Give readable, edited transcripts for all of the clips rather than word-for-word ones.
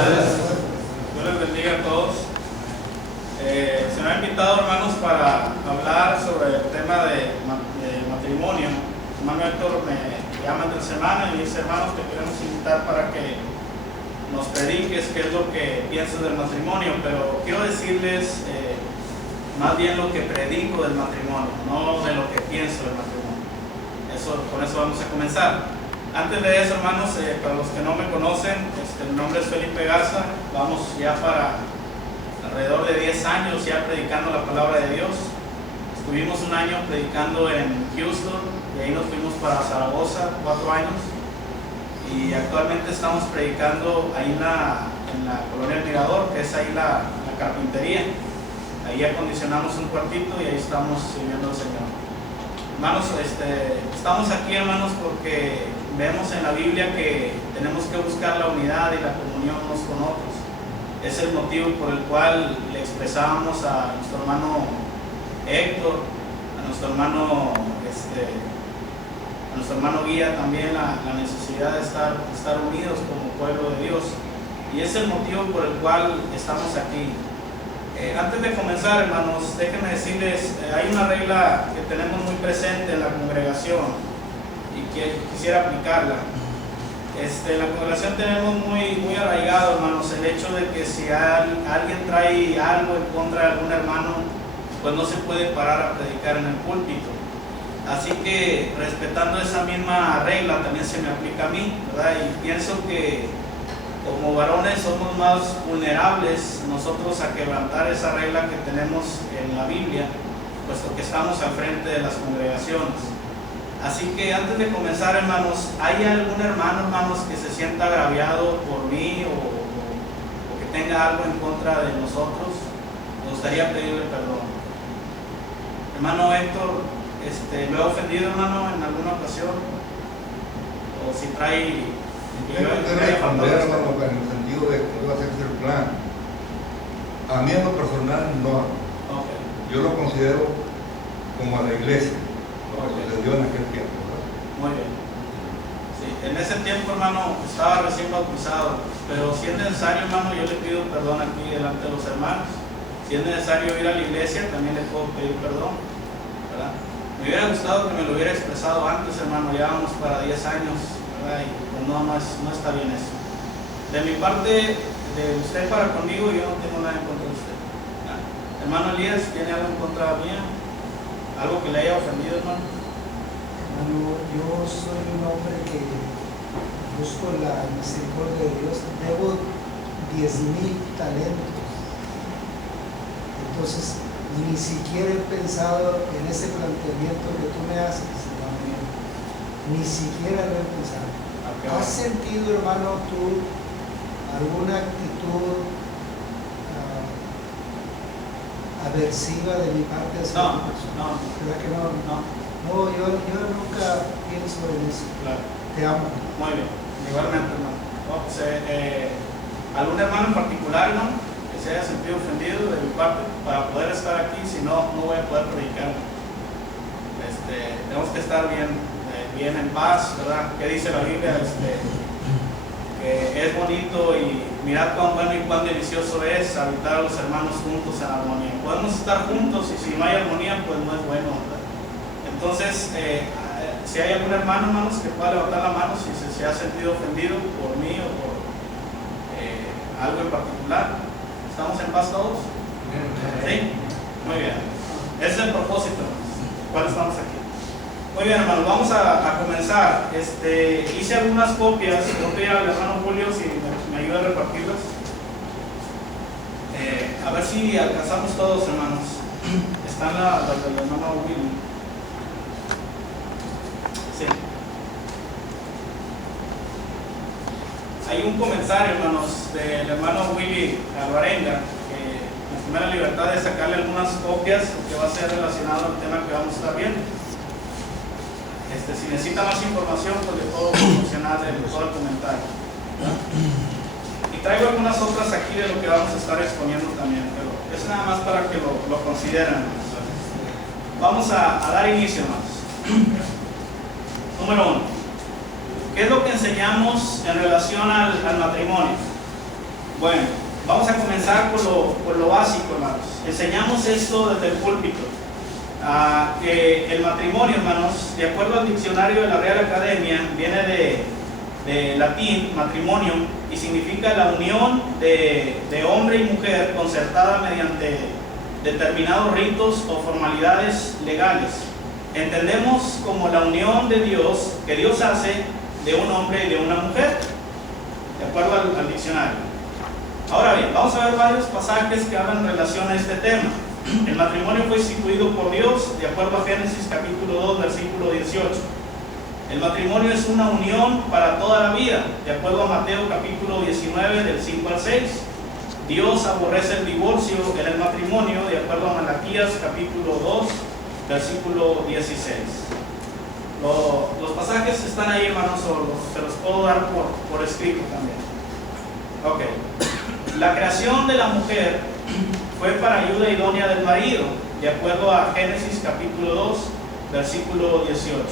tardes. Dios les bendiga a todos. Se me ha invitado, hermanos, para hablar sobre el tema de matrimonio. Hermano Héctor me llama entre semana y me dice: hermanos, te queremos invitar para que nos prediques qué es lo que piensas del matrimonio, pero quiero decirles más bien lo que predico del matrimonio, no de lo que pienso del matrimonio. Con eso vamos a comenzar. Antes de eso, hermanos, para los que no me conocen, mi nombre es Felipe Garza. Vamos ya para alrededor de 10 años ya predicando la palabra de Dios. Estuvimos un año predicando en Houston, de ahí nos fuimos para Zaragoza, 4 años, y actualmente estamos predicando ahí en la colonia El Mirador, que es ahí la carpintería. Ahí acondicionamos un cuartito y ahí estamos sirviendo al Señor. Hermanos, estamos aquí, hermanos, porque vemos en la Biblia que tenemos que buscar la unidad y la comunión unos con otros. Es el motivo por el cual le expresábamos a nuestro hermano Héctor, a nuestro hermano Guía también la necesidad de estar unidos como pueblo de Dios. Y es el motivo por el cual estamos aquí. Antes de comenzar, hermanos, déjenme decirles, hay una regla que tenemos muy presente en la congregación y que quisiera aplicarla. En la congregación tenemos muy arraigado, hermanos, el hecho de que si alguien trae algo en contra de algún hermano, pues no se puede parar a predicar en el púlpito. Así que, respetando esa misma regla, también se me aplica a mí, ¿verdad? Y pienso que como varones somos más vulnerables nosotros a quebrantar esa regla que tenemos en la Biblia, puesto que estamos al frente de las congregaciones. Así que antes de comenzar, hermanos, ¿hay algún hermano, hermanos, que se sienta agraviado por mí o que tenga algo en contra de nosotros? Me gustaría pedirle perdón. Hermano Héctor, ¿lo he ofendido, hermano, en alguna ocasión? O si trae... Yo no tengo que responder, hermano, en el sentido de que iba a ser el plan. A mí en lo personal no. Okay. Yo lo considero como a la iglesia, lo que sucedió en aquel tiempo, ¿verdad? Muy bien. Sí, en ese tiempo, hermano, estaba recién bautizado, pero si es necesario, hermano, yo le pido perdón aquí delante de los hermanos. Si es necesario ir a la iglesia, también le puedo pedir perdón, ¿verdad? Me hubiera gustado que me lo hubiera expresado antes, hermano, ya vamos para 10 años, ¿verdad? Y pues no está bien eso. De mi parte, de usted para conmigo, yo no tengo nada en contra de usted, ¿verdad? Hermano Elías, ¿tiene algo en contra mía? ¿Algo que le haya ofendido, hermano? Hermano, yo soy un hombre que busco la misericordia de Dios. Debo 10,000 talentos. Entonces, ni siquiera he pensado en ese planteamiento que tú me haces, hermano mío. Ni siquiera lo he pensado. ¿Has sentido, hermano, tú alguna actitud aversiva de mi parte hacia tu persona? No. ¿Verdad que no? No, yo nunca pienso en eso. Claro. Te amo. Muy bien, igualmente, hermano. ¿Algún hermano en particular, hermano, que se haya sentido ofendido de mi parte para poder estar aquí? Si no, no voy a poder predicar. Tenemos que estar bien en paz, ¿verdad? ¿Qué dice la Biblia? Que es bonito y mirad cuán bueno y cuán delicioso es habitar a los hermanos juntos en armonía. Podemos estar juntos y si no hay armonía, pues no es bueno, ¿verdad? Entonces, si hay algún hermano, hermanos, que pueda levantar la mano si se ha sentido ofendido por mí o por algo en particular. ¿Estamos en paz todos? ¿Sí? Muy bien. Ese es el propósito, ¿cuál estamos aquí? Muy bien, hermanos, vamos a comenzar. Hice algunas copias, voy a pedir al hermano Julio si me ayuda a repartirlas. A ver si alcanzamos todos, hermanos. Están las del hermano Willy. Sí. Hay un comentario, hermanos, del hermano Willy Alvarenga, que me tomé la libertad de sacarle algunas copias que va a ser relacionado al tema que vamos a estar viendo. Si necesita más información, pues le puedo proporcionar todo el comentario, ¿verdad? Y traigo algunas otras aquí de lo que vamos a estar exponiendo también, pero es nada más para que lo consideren. Vamos a dar inicio, hermanos. Número 1. ¿Qué es lo que enseñamos en relación al matrimonio? Bueno, vamos a comenzar por lo básico, hermanos. Enseñamos esto desde el púlpito. Que el matrimonio, hermanos, de acuerdo al diccionario de la Real Academia, viene de latín, matrimonium, y significa la unión de hombre y mujer concertada mediante determinados ritos o formalidades legales. Entendemos como la unión de Dios, que Dios hace de un hombre y de una mujer, de acuerdo al diccionario. Ahora bien, vamos a ver varios pasajes que hablan en relación a este tema. El matrimonio fue instituido por Dios, de acuerdo a Génesis capítulo 2, versículo 18. El matrimonio es una unión para toda la vida, de acuerdo a Mateo capítulo 19, del 5 al 6. Dios aborrece el divorcio en el matrimonio, de acuerdo a Malaquías capítulo 2, versículo 16. Los pasajes están ahí, hermanos, se los puedo dar por escrito también. Ok. La creación de la mujer fue para ayuda idónea del marido, de acuerdo a Génesis capítulo 2, versículo 18.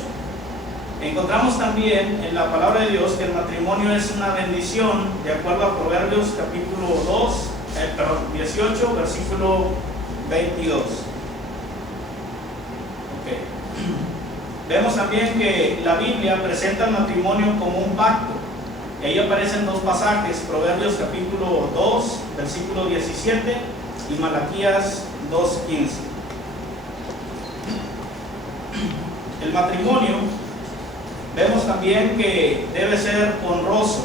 Encontramos también en la palabra de Dios que el matrimonio es una bendición, de acuerdo a Proverbios capítulo 18, versículo 22. Okay. Vemos también que la Biblia presenta el matrimonio como un pacto. Ahí aparecen dos pasajes, Proverbios capítulo 2, versículo 17 y Malaquías 2:15. El matrimonio, vemos también que debe ser honroso.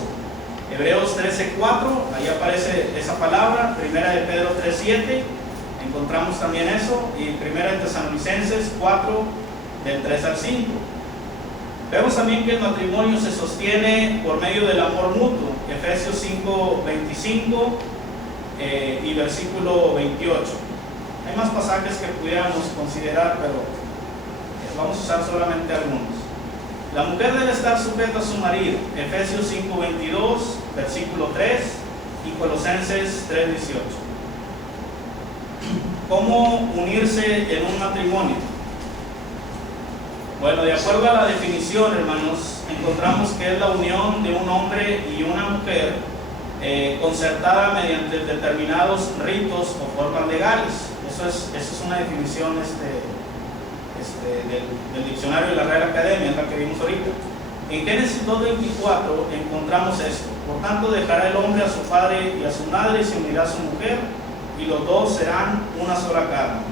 Hebreos 13:4, ahí aparece esa palabra. Primera de Pedro 3:7, encontramos también eso. Y Primera de Tesalonicenses 4, del 3 al 5. Vemos también que el matrimonio se sostiene por medio del amor mutuo. Efesios 5:25 y versículo 28. Hay más pasajes que pudiéramos considerar, pero vamos a usar solamente algunos. La mujer debe estar sujeta a su marido. Efesios 5:22, versículo 3 y Colosenses 3:18. ¿Cómo unirse en un matrimonio? Bueno, de acuerdo a la definición, hermanos, encontramos que es la unión de un hombre y una mujer concertada mediante determinados ritos o formas legales. Eso es una definición del diccionario de la Real Academia, es la que vimos ahorita. En Génesis 2:24 encontramos esto: por tanto dejará el hombre a su padre y a su madre y se unirá a su mujer, y los dos serán una sola carne.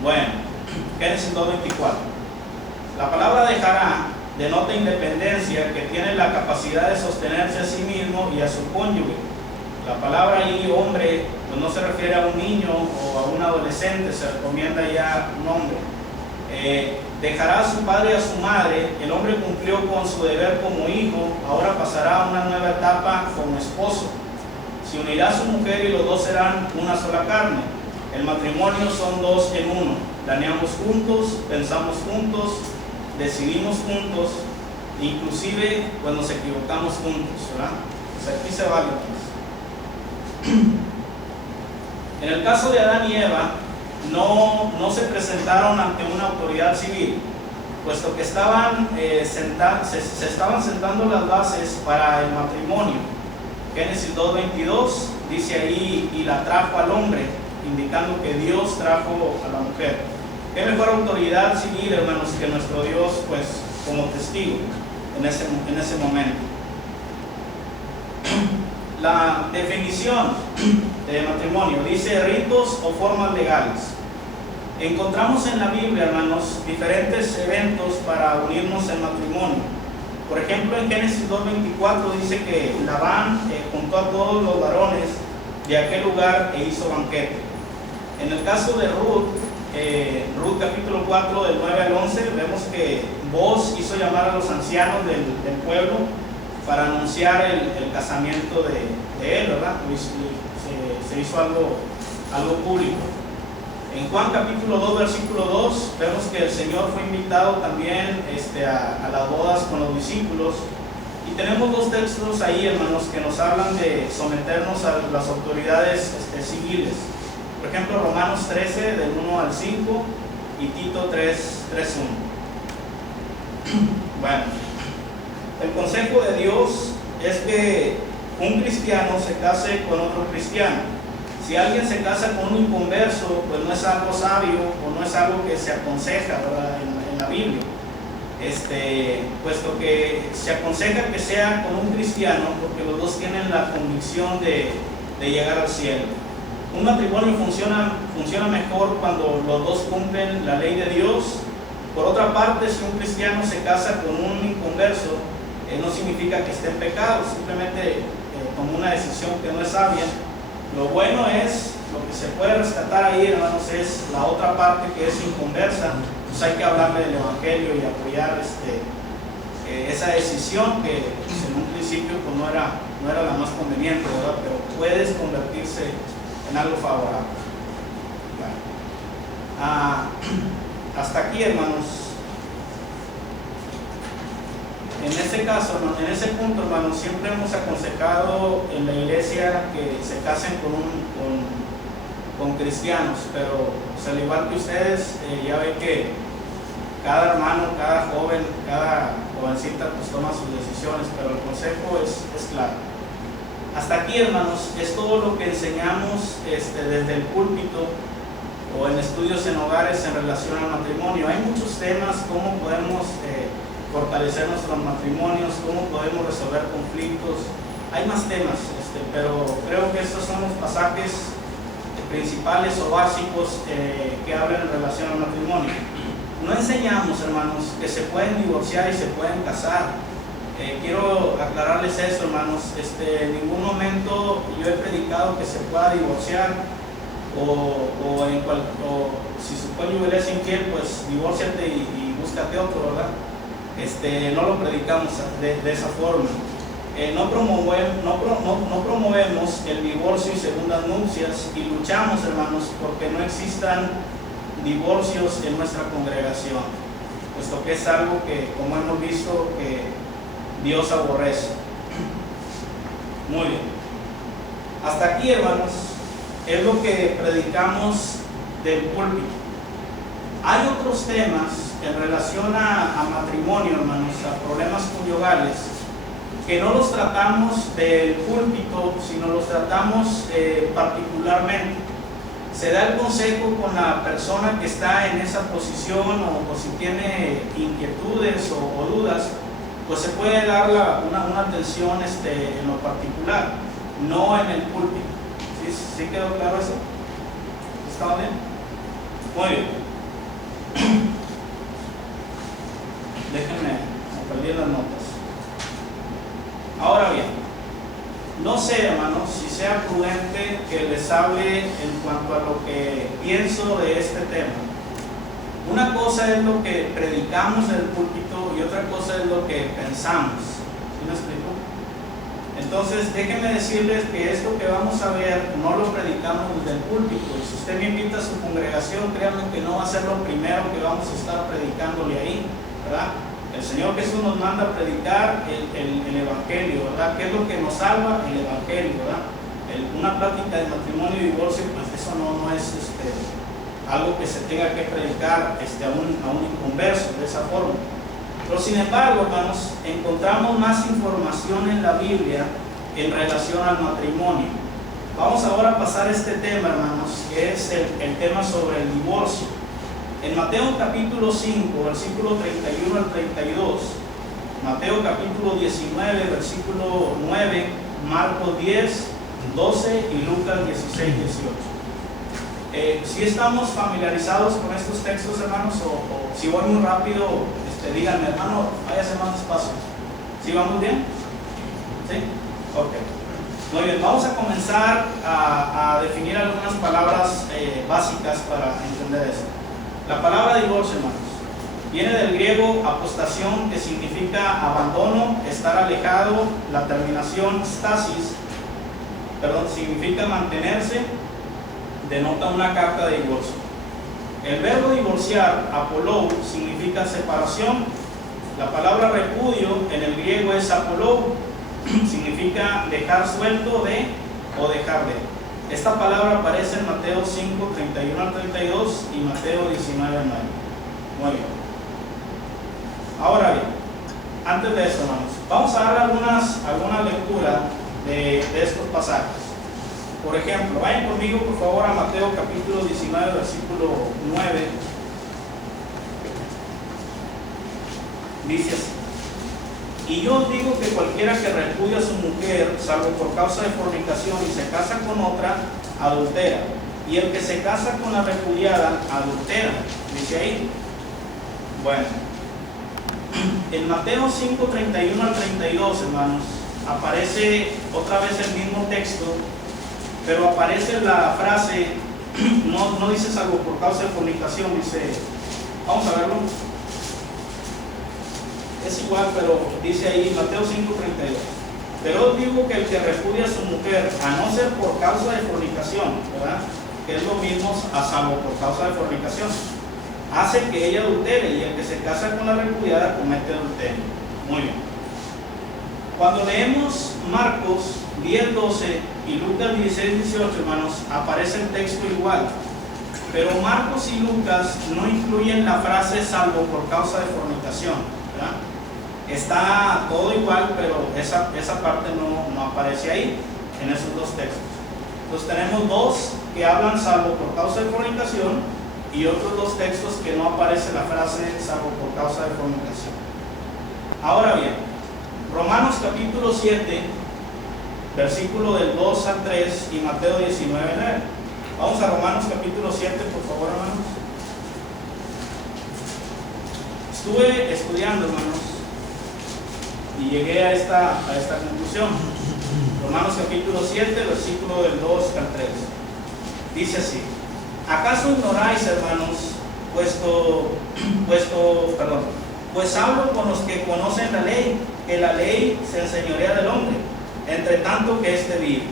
Bueno, Génesis 2:24. La palabra dejará denota independencia, que tiene la capacidad de sostenerse a sí mismo y a su cónyuge. La palabra ahí, hombre, pues no se refiere a un niño o a un adolescente, se recomienda ya un hombre. Dejará a su padre y a su madre. El hombre cumplió con su deber como hijo, ahora pasará a una nueva etapa como esposo. Se unirá a su mujer y los dos serán una sola carne. El matrimonio son dos en uno. Planeamos juntos, pensamos juntos, decidimos juntos, inclusive cuando nos equivocamos juntos, ¿verdad? Pues aquí se vale. En el caso de Adán y Eva, no se presentaron ante una autoridad civil, puesto que se estaban sentando las bases para el matrimonio. Génesis 2:22 dice ahí: y la trajo al hombre, indicando que Dios trajo a la mujer. ¿Qué mejor autoridad civil, hermanos, que nuestro Dios, pues, como testigo en ese momento? La definición de matrimonio dice ritos o formas legales. Encontramos en la Biblia, hermanos, diferentes eventos para unirnos en matrimonio. Por ejemplo, en Génesis 2:24 dice que Labán juntó a todos los varones de aquel lugar e hizo banquete. En el caso de Ruth capítulo 4 del 9 al 11, vemos que Boaz hizo llamar a los ancianos del pueblo para anunciar el casamiento de él, ¿verdad? Se hizo algo público. En Juan capítulo 2, versículo 2, vemos que el Señor fue invitado también a las bodas con los discípulos. Y tenemos dos textos ahí, hermanos, que nos hablan de someternos a las autoridades civiles. Por ejemplo, Romanos 13, del 1 al 5, y Tito 3:1. Bueno, el consejo de Dios es que un cristiano se case con otro cristiano. Si alguien se casa con un inconverso, pues no es algo sabio o no es algo que se aconseja, ¿verdad?, en la Biblia. Puesto que se aconseja que sea con un cristiano, porque los dos tienen la convicción de llegar al cielo. Un matrimonio funciona mejor cuando los dos cumplen la ley de Dios. Por otra parte, si un cristiano se casa con un inconverso, no significa que esté en pecado, simplemente tomó una decisión que no es sabia. Lo bueno es, lo que se puede rescatar ahí, hermanos, es la otra parte que es inconversa. Pues hay que hablarle del Evangelio y apoyar esa decisión que pues, en un principio pues, no era la más conveniente, ¿verdad? Pero puedes convertirse en algo favorable. Bueno. Hasta aquí, hermanos. En este caso, en ese punto, hermanos, siempre hemos aconsejado en la iglesia que se casen con cristianos, pero pues, al igual que ustedes, ya ven que cada hermano, cada joven, cada jovencita pues toma sus decisiones, pero el consejo es claro. Hasta aquí, hermanos, es todo lo que enseñamos desde el púlpito o en estudios en hogares en relación al matrimonio. Hay muchos temas, cómo podemos fortalecer nuestros matrimonios, cómo podemos resolver conflictos. Hay más temas, pero creo que estos son los pasajes principales o básicos que hablan en relación al matrimonio. No enseñamos, hermanos, que se pueden divorciar y se pueden casar. Quiero aclararles esto, hermanos. En ningún momento yo he predicado que se pueda divorciar o si su cónyuge es infiel, pues divórciate y búscate otro, ¿verdad? No lo predicamos de esa forma. No promovemos el divorcio y segundas nupcias y luchamos, hermanos, porque no existan divorcios en nuestra congregación, puesto que es algo que, como hemos visto, que Dios aborrece. Muy bien. Hasta aquí, hermanos, es lo que predicamos del púlpito. Hay otros temas en relación a matrimonio, hermanos, a problemas conyugales, que no los tratamos del púlpito, sino los tratamos particularmente. Se da el consejo con la persona que está en esa posición o si tiene inquietudes o dudas, pues se puede dar una atención en lo particular, no en el púlpito. ¿Sí quedó claro eso? ¿Está bien? Muy bien. Déjenme, me perdí las notas. Ahora bien, no sé, hermanos, si sea prudente que les hable en cuanto a lo que pienso de este tema. Una cosa es lo que predicamos en el púlpito y otra cosa es lo que pensamos. ¿Sí me explico? Entonces, déjenme decirles que esto que vamos a ver no lo predicamos desde el púlpito. Y si usted me invita a su congregación, créanme que no va a ser lo primero que vamos a estar predicándole ahí, ¿verdad? El Señor Jesús nos manda a predicar el Evangelio, ¿verdad? ¿Qué es lo que nos salva? El Evangelio, ¿verdad? Una plática de matrimonio y divorcio, pues eso no es algo que se tenga que predicar a un inconverso de esa forma. Pero sin embargo, hermanos, encontramos más información en la Biblia en relación al matrimonio. Vamos ahora a pasar a este tema, hermanos, que es el tema sobre el divorcio. En Mateo capítulo 5, versículo 31 al 32, Mateo capítulo 19, versículo 9, Marcos 10, 12 y Lucas 16, 18. Si estamos familiarizados con estos textos, hermanos, o si voy muy rápido, díganme, hermano, váyase más despacio. ¿Sí vamos bien? ¿Sí? Ok. Muy bien, vamos a comenzar a definir algunas palabras básicas para entender esto. La palabra divorcio, hermanos, viene del griego apostasión, que significa abandono, estar alejado. La terminación stasis, significa mantenerse, denota una carta de divorcio. El verbo divorciar, apolou, significa separación. La palabra repudio en el griego es apolou, significa dejar suelto de o dejar de. Esta palabra aparece en Mateo 5, 31 al 32 y Mateo 19, 9. Muy bien. Ahora bien, antes de eso, hermanos, vamos a dar alguna lectura de estos pasajes. Por ejemplo, vayan conmigo por favor a Mateo capítulo 19, versículo 9. Dice así: y yo os digo que cualquiera que repudia a su mujer, salvo por causa de fornicación, y se casa con otra, adultera. Y el que se casa con la repudiada, adultera. Dice ahí. Bueno, en Mateo 5, 31 al 32, hermanos, aparece otra vez el mismo texto, pero aparece la frase, no dice salvo por causa de fornicación, dice, vamos a verlo. Es igual, pero dice ahí Mateo 5, 32. Pero os digo que el que repudia a su mujer, a no ser por causa de fornicación, ¿verdad?, que es lo mismo a salvo por causa de fornicación, hace que ella adultere, y el que se casa con la repudiada comete adulterio. Muy bien. Cuando leemos Marcos 10, 12 y Lucas 16, 18, hermanos, aparece el texto igual, pero Marcos y Lucas no incluyen la frase salvo por causa de fornicación, ¿verdad? Está todo igual, pero esa parte no aparece ahí, en esos dos textos. Entonces tenemos dos que hablan salvo por causa de fornicación y otros dos textos que no aparece la frase salvo por causa de fornicación. Ahora bien, Romanos capítulo 7, versículo del 2 al 3 y Mateo 19, 9. Vamos a Romanos capítulo 7, por favor, hermanos. Estuve estudiando, hermanos, y llegué a esta conclusión. Romanos capítulo 7, versículo del 2 al 3. Dice así: ¿acaso ignoráis, hermanos, pues hablo con los que conocen la ley, que la ley se enseñorea del hombre, entre tanto que éste vive?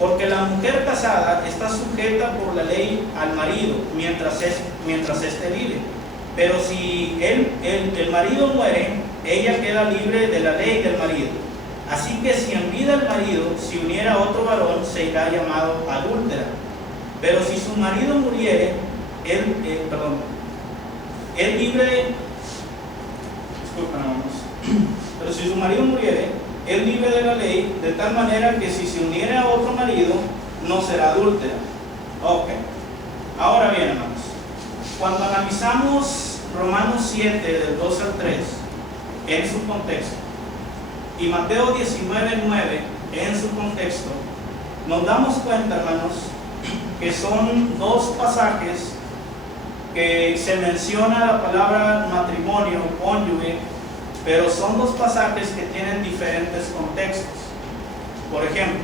Porque la mujer casada está sujeta por la ley al marido, mientras éste vive. Pero si el marido muere, ella queda libre de la ley del marido. Así que si en vida el marido se uniera a otro varón, se irá llamado adúltera. Pero si su marido muriere, él libre de la ley, de tal manera que si se uniera a otro marido, no será adúltera. Ok. Ahora bien, hermanos, cuando analizamos Romanos 7, del 2 al 3, en su contexto, y Mateo 19, 9, en su contexto, nos damos cuenta, hermanos, que son dos pasajes que se menciona la palabra matrimonio, cónyuge, pero son dos pasajes que tienen diferentes contextos. Por ejemplo,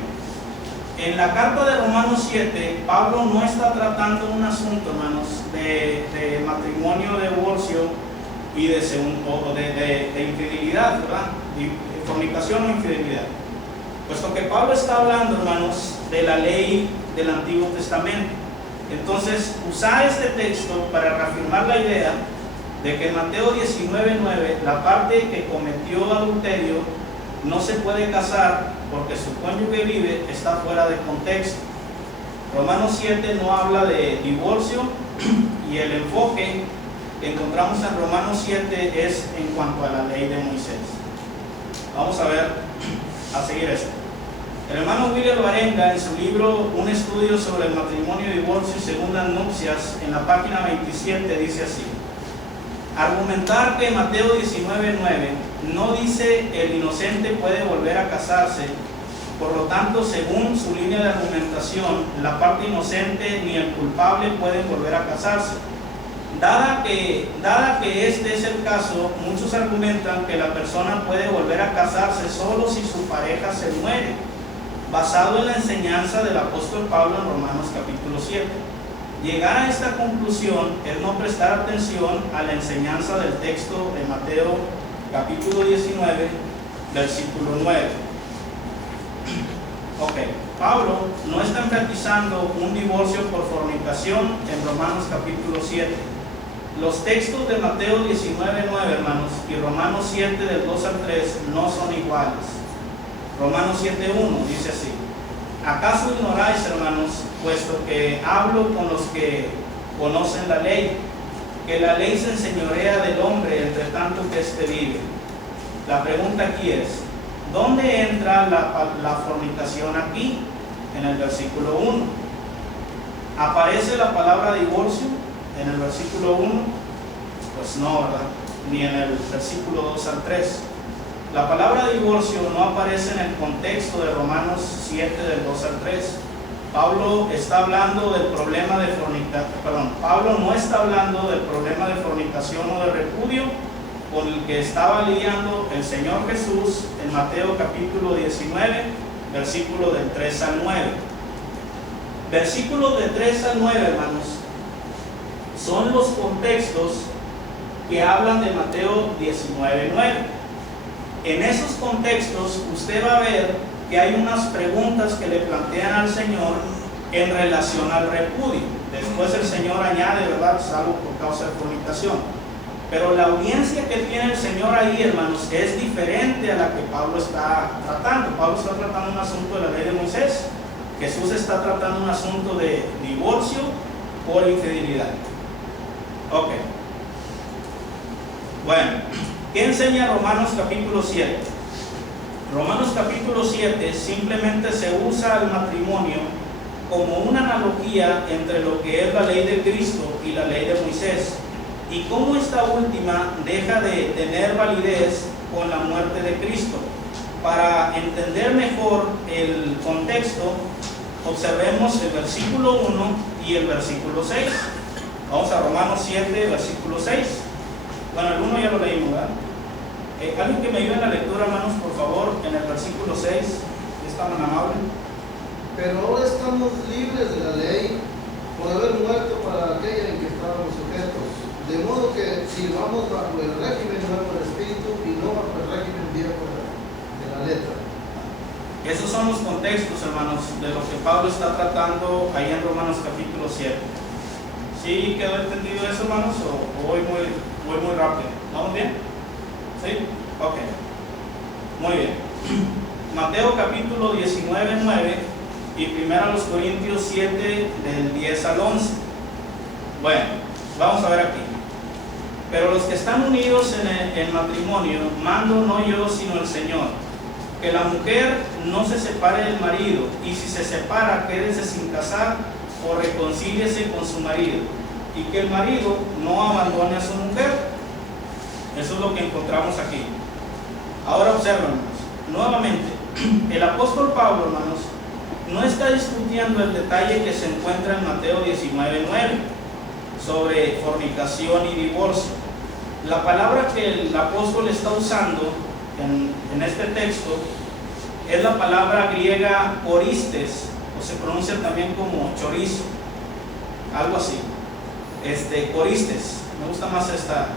en la carta de Romanos 7, Pablo no está tratando un asunto, hermanos, de matrimonio, divorcio y de infidelidad, ¿verdad? De fornicación o infidelidad. Puesto que Pablo está hablando, hermanos, de la ley del Antiguo Testamento. Entonces, usar este texto para reafirmar la idea de que en Mateo 19, 9, la parte que cometió adulterio no se puede casar porque su cónyuge vive, está fuera de contexto. Romanos 7 no habla de divorcio y el enfoque que encontramos en Romanos 7 es en cuanto a la ley de Moisés. Vamos a ver, a seguir esto. El hermano William Barenga, en su libro Un estudio sobre el matrimonio, divorcio y segundas nupcias, en la página 27, dice así: argumentar que Mateo 19, 9 no dice el inocente puede volver a casarse, por lo tanto, según su línea de argumentación, la parte inocente ni el culpable pueden volver a casarse. Dada que este es el caso, muchos argumentan que la persona puede volver a casarse solo si su pareja se muere, basado en la enseñanza del apóstol Pablo en Romanos capítulo 7. Llegar a esta conclusión es no prestar atención a la enseñanza del texto de Mateo capítulo 19, versículo 9. Ok, Pablo no está enfatizando un divorcio por fornicación en Romanos capítulo 7. Los textos de Mateo 19, 9, hermanos, y Romanos 7, del 2 al 3, no son iguales. Romanos 7, 1 dice así: ¿acaso ignoráis, hermanos, puesto que hablo con los que conocen la ley, que la ley se enseñorea del hombre entre tanto que éste vive? La pregunta aquí es: ¿Dónde entra la fornicación aquí? En el versículo 1. ¿Aparece la palabra divorcio en el versículo 1? Pues no, ¿verdad? Ni en el versículo 2 al 3. La palabra divorcio no aparece en el contexto de Romanos 7 del 2 al 3. Pablo está hablando del problema de fornicación, Pablo no está hablando del problema de fornicación o de repudio con el que estaba lidiando el Señor Jesús en Mateo capítulo 19, versículos del 3 al 9. Versículos de 3 al 9, hermanos, son los contextos que hablan de Mateo 19, 9. En esos contextos usted va a ver que hay unas preguntas que le plantean al Señor en relación al repudio. Después el Señor añade, ¿verdad?, salvo por causa de fornicación. Pero la audiencia que tiene el Señor ahí, hermanos, es diferente a la que Pablo está tratando. Pablo está tratando un asunto de la ley de Moisés. Jesús está tratando un asunto de divorcio por infidelidad. Ok. Bueno, ¿qué enseña Romanos capítulo 7? Romanos capítulo 7 simplemente se usa el matrimonio como una analogía entre lo que es la ley de Cristo y la ley de Moisés, y cómo esta última deja de tener validez con la muerte de Cristo. Para entender mejor el contexto, observemos el versículo 1 y el versículo 6. Vamos a Romanos 7, versículo 6. Bueno, el 1 ya lo leímos, ¿verdad? Alguien que me ayude en la lectura, hermanos, por favor, en el versículo 6, si es tan amable. Pero ahora estamos libres de la ley por haber muerto para aquella en que estábamos sujetos. De modo que sirvamos bajo el régimen nuevo del Espíritu y no bajo el régimen viejo de la letra. Esos son los contextos, hermanos, de lo que Pablo está tratando ahí en Romanos capítulo 7. ¿Sí quedó entendido eso, hermanos? ¿O voy muy rápido? ¿Vamos bien? ¿Sí? Ok. Muy bien. Mateo capítulo 19, 9 y 1 Corintios 7 del 10 al 11. Bueno, vamos a ver aquí. Pero los que están unidos en el matrimonio, mando no yo sino el Señor, que la mujer no se separe del marido, y si se separa, quédese sin casar o reconcíliese con su marido, y que el marido no abandone a su mujer. Eso es lo que encontramos aquí. Ahora observen, hermanos, nuevamente, el apóstol Pablo, hermanos, no está discutiendo el detalle que se encuentra en Mateo 19, 9 sobre fornicación y divorcio. La palabra que el apóstol está usando en este texto es la palabra griega oristes, o se pronuncia también como chorizo, algo así. Oristes, me gusta más esta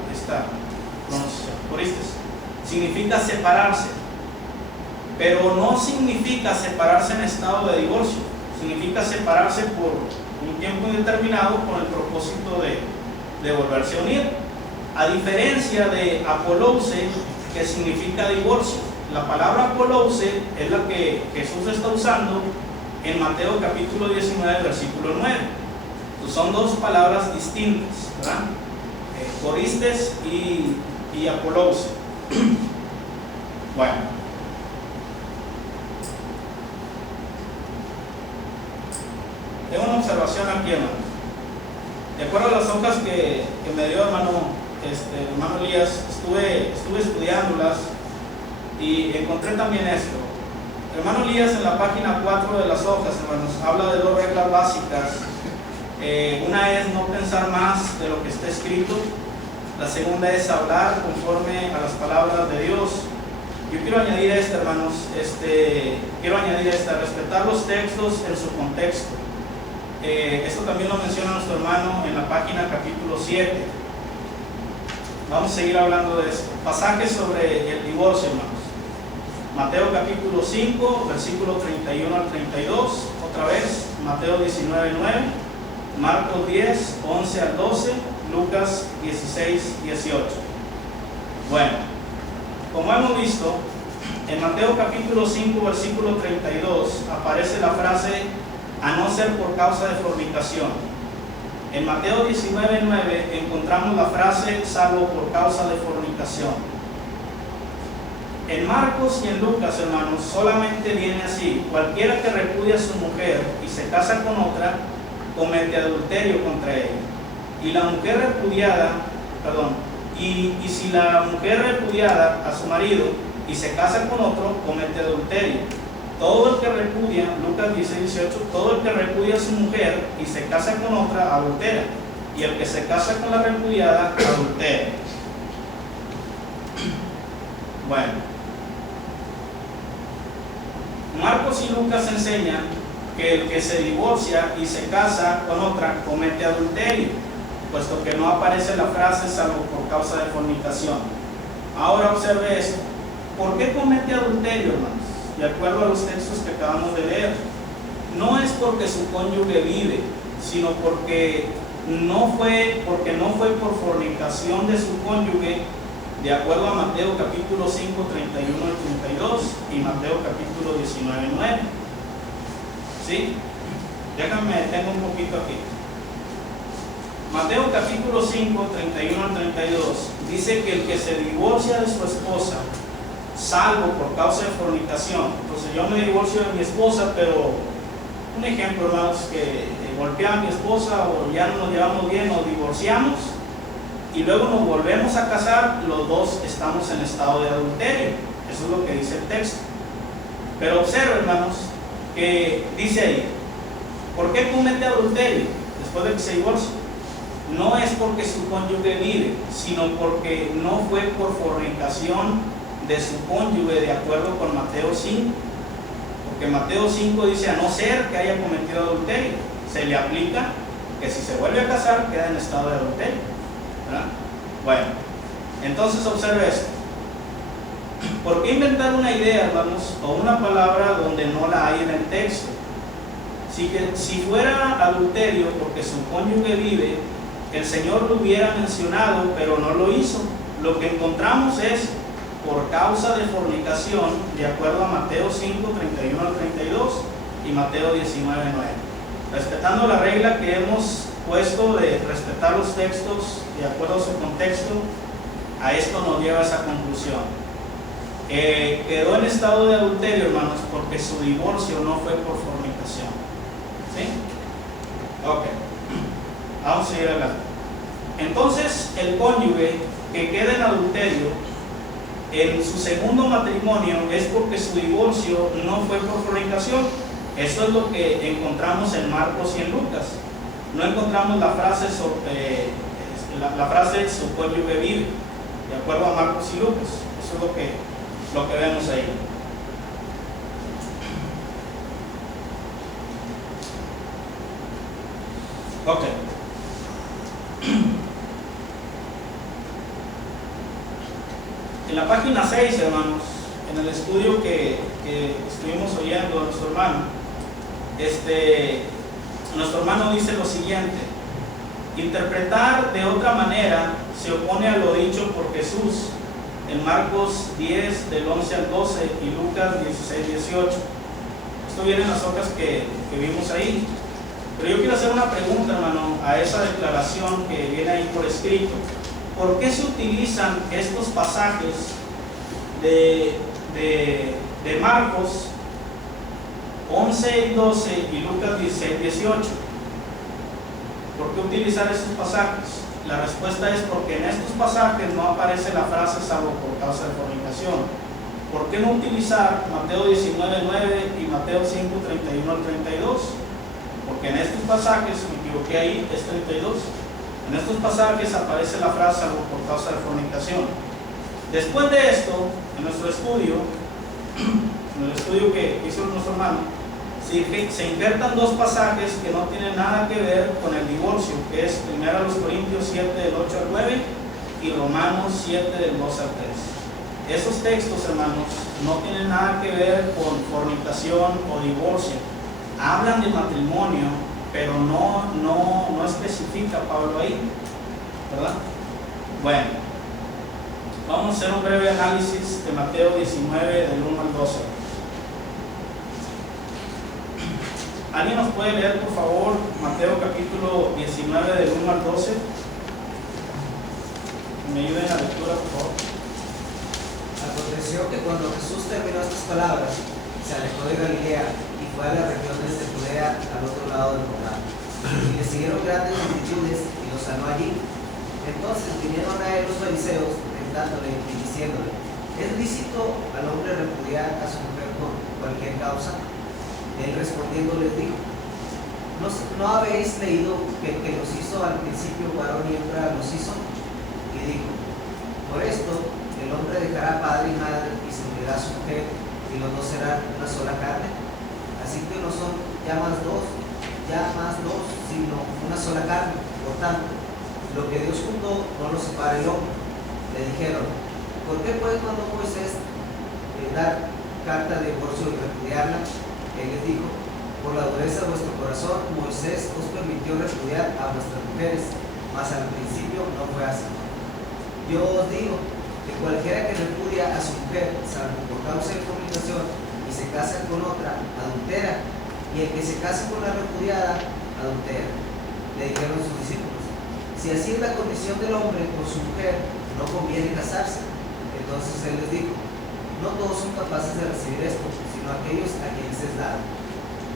pronunciación. Oristes significa separarse, pero no significa separarse en estado de divorcio, significa separarse por un tiempo indeterminado con el propósito de volverse a unir, a diferencia de apolouse, que significa divorcio. La palabra apolouse es la que Jesús está usando en Mateo capítulo 19, versículo 9. Entonces, son dos palabras distintas, ¿verdad? Oristes y apolouse. Bueno, tengo una observación aquí, hermano. De acuerdo a las hojas que me dio hermano Elías, estuve estudiándolas y encontré también esto. Hermano Elías, en la página 4 de las hojas, hermanos, habla de 2 reglas básicas. Una es no pensar más de lo que está escrito. La segunda es hablar conforme a las palabras de Dios. Yo quiero añadir esta, hermanos, respetar los textos en su contexto. Esto también lo menciona nuestro hermano en la página capítulo 7. Vamos a seguir hablando de esto. Pasajes sobre el divorcio, hermanos. Mateo capítulo 5, versículo 31 al 32. Otra vez, Mateo 19, 9. Marcos 10, 11 al 12. Lucas 16, 18. Bueno, como hemos visto, en Mateo capítulo 5, versículo 32, aparece la frase, a no ser por causa de fornicación. En Mateo 19, 9 encontramos la frase, salvo por causa de fornicación. En Marcos y en Lucas, hermanos, solamente viene así: cualquiera que repudia a su mujer y se casa con otra, comete adulterio contra ella. Y la mujer repudiada, y si la mujer repudiada a su marido y se casa con otro, comete adulterio. Todo el que repudia, Lucas 16:18, todo el que repudia a su mujer y se casa con otra, adultera. Y el que se casa con la repudiada, adultera. Bueno, Marcos y Lucas enseñan que el que se divorcia y se casa con otra comete adulterio, puesto que no aparece la frase salvo por causa de fornicación. Ahora observe esto: ¿por qué comete adulterio, hermanos? De acuerdo a los textos que acabamos de leer, no es porque su cónyuge vive, sino porque no fue por fornicación de su cónyuge, de acuerdo a Mateo capítulo 5, 31 y 32 y Mateo capítulo 19, 9. ¿Sí? Déjame, tengo un poquito aquí. Mateo capítulo 5, 31 al 32 dice que el que se divorcia de su esposa, salvo por causa de fornicación. Entonces yo me divorcio de mi esposa, pero un ejemplo, hermanos, que golpeé a mi esposa o ya no nos llevamos bien, nos divorciamos y luego nos volvemos a casar, los dos estamos en estado de adulterio. Eso es lo que dice el texto. Pero observa, hermanos, que dice ahí: ¿por qué comete adulterio después de que se divorcia? No es porque su cónyuge vive, sino porque no fue por fornicación de su cónyuge, de acuerdo con Mateo 5. Porque Mateo 5 dice: a no ser que haya cometido adulterio. Se le aplica que si se vuelve a casar, queda en estado de adulterio, ¿verdad? Bueno, entonces observe esto. ¿Por qué inventar una idea, hermanos, o una palabra donde no la hay en el texto? Si fuera adulterio porque su cónyuge vive, el Señor lo hubiera mencionado, pero no lo hizo. Lo que encontramos es por causa de fornicación, de acuerdo a Mateo 5, 31 al 32 y Mateo 19, 9. Respetando la regla que hemos puesto de respetar los textos de acuerdo a su contexto, a esto nos lleva a esa conclusión. Quedó en estado de adulterio, hermanos, porque su divorcio no fue por fornicación. ¿Sí? Ok. Vamos a seguir adelante. Entonces, el cónyuge que queda en adulterio en su segundo matrimonio es porque su divorcio no fue por fornicación. Eso es lo que encontramos en Marcos y en Lucas. No encontramos la frase su cónyuge vive, de acuerdo a Marcos y Lucas. Eso es lo que vemos ahí. Ok. En la página 6, hermanos, en el estudio que estuvimos oyendo a nuestro hermano dice lo siguiente: interpretar de otra manera se opone a lo dicho por Jesús en Marcos 10, del 11 al 12 y Lucas 16, 18. Esto viene en las hojas que vimos ahí. Pero yo quiero hacer una pregunta, hermano, a esa declaración que viene ahí por escrito. ¿Por qué se utilizan estos pasajes de Marcos 11 y 12 y Lucas 16, 18? ¿Por qué utilizar estos pasajes? La respuesta es porque en estos pasajes no aparece la frase salvo por causa de fornicación. ¿Por qué no utilizar Mateo 19, 9 y Mateo 5, 31 al 32? Porque en estos pasajes, me equivoqué ahí, es 32. En estos pasajes aparece la frase salvo por causa de fornicación. Después de esto, en nuestro estudio, en el estudio que hizo nuestro hermano, se injertan dos pasajes que no tienen nada que ver con el divorcio, que es 1 Corintios 7, del 8 al 9 y Romanos 7, del 2 al 3. Esos textos, hermanos, no tienen nada que ver con fornicación o divorcio. Hablan de matrimonio, pero no especifica Pablo ahí, ¿verdad? Bueno, vamos a hacer un breve análisis de Mateo 19, del 1 al 12. ¿Alguien nos puede leer, por favor, Mateo capítulo 19, del 1 al 12? Me ayuden a la lectura, por favor. Acontece Aconteció que cuando Jesús terminó estas palabras, se alejó de Galilea y fue a las regiones de Judea al otro lado del Jordán. Y le siguieron grandes multitudes y los sanó allí. Entonces vinieron a él los fariseos, tentándole y diciéndole: ¿es lícito al hombre repudiar a su mujer por cualquier causa? Él respondiendo les dijo: ¿No habéis leído que el que los hizo al principio varón y hembra los hizo? Y dijo: por esto el hombre dejará padre y madre y se unirá a su mujer, y los dos serán una sola carne. Así que no son ya más dos, sino una sola carne. Por tanto, lo que Dios juntó no lo separa el hombre. Le dijeron: ¿por qué pues mandó Moisés dar carta de divorcio y repudiarla? Él les dijo: por la dureza de vuestro corazón, Moisés os permitió repudiar a vuestras mujeres, mas al principio no fue así. Yo os digo que cualquiera que repudia a su mujer, salvo por causa de fornicación, y se casa con otra, adultera, y el que se casa con la repudiada, adultera. Le dijeron sus discípulos: si así es la condición del hombre con su mujer, no conviene casarse. Entonces él les dijo: no todos son capaces de recibir esto, sino aquellos a quienes es dado.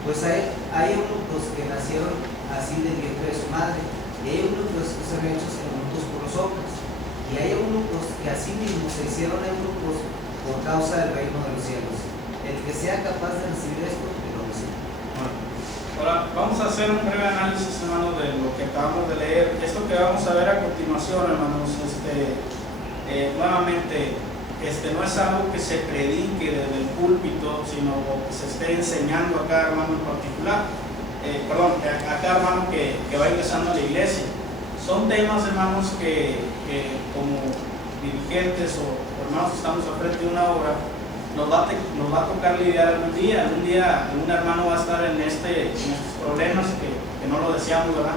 Pues hay eunucos que nacieron así del vientre de su madre, y hay eunucos que son hechos eunucos por los hombres, y hay eunucos que asimismo se hicieron eunucos por causa del reino de los cielos. El que sea capaz de recibir esto, que lo reciba. Bueno, ahora vamos a hacer un breve análisis, hermanos, de lo que acabamos de leer. Esto que vamos a ver a continuación, hermanos, nuevamente, no es algo que se predique desde el púlpito, sino que se esté enseñando a cada hermano en particular, a cada hermano que va ingresando a la iglesia. Son temas, hermanos, que como dirigentes o hermanos que estamos al frente de una obra, nos va a tocar lidiar algún día. Un hermano va a estar en estos problemas que no lo deseamos, ¿verdad?